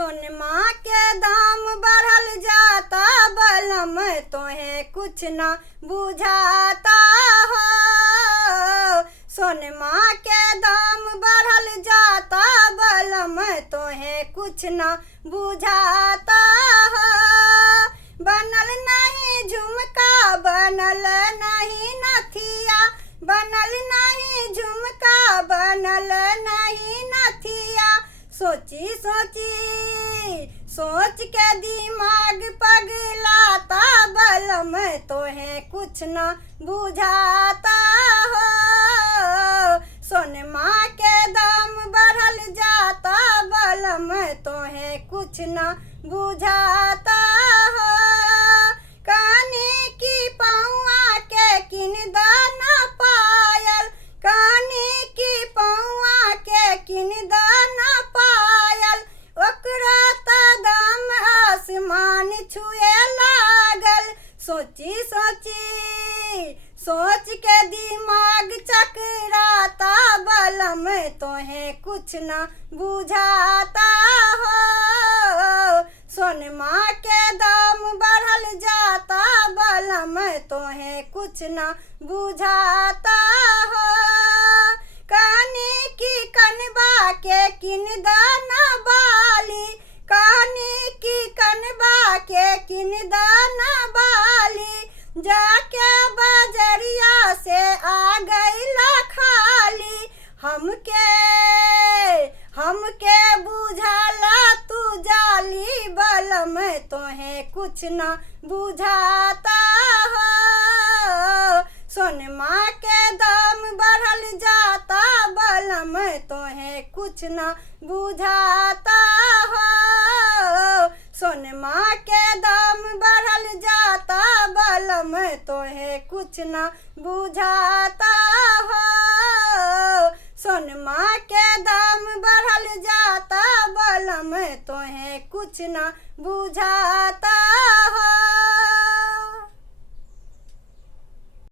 सोनमा के दाम बढ़ल जाता बलम तोहे कुछ न बुझाता हो। सोनमा के दाम बढ़ल जाता बलम तोहे कुछ न बुझाता हो। बनल नहीं झुमका बनल नहीं नथिया, बनल नहीं झुमका बनल नहीं नथिया। सोची सोची सोच के दिमाग पगलाता बलम तोहे कुछ न बुझाता हो। सोनमा के दाम बढ़ल जाता बलम तोहे कुछ न बुझाता हो। कानी की पौआ के किन दाना पायल, कानी की पौआ के किन दाना पायल। ओकरा त दाम आसमान छुए लागल। सोची सोची सोच के दिमाग चकराता बलम तोहे कुछ न बुझाता हो। सोनमा के दाम बढ़ल जाता बलम तोहे कुछ न बुझाता हो। कानी की कनबा के किन दाना बाली, कानी की कनबा के किन दाना बाली। जाके बजरिया से आ गईला खाली। हमके बुझाला तू जाली बलम तोहे कुछ न बुझाता हो। सोनमा के दाम बढ़ल जाता बलम तोहे कुछ न बुझाता हो। सोनमा के दाम बढ़ल जाता बलम तोहे कुछ न बुझाता हो। सोनमा के दाम बढ़ल जाता बलम तोहे कुछ न बुझाता हो।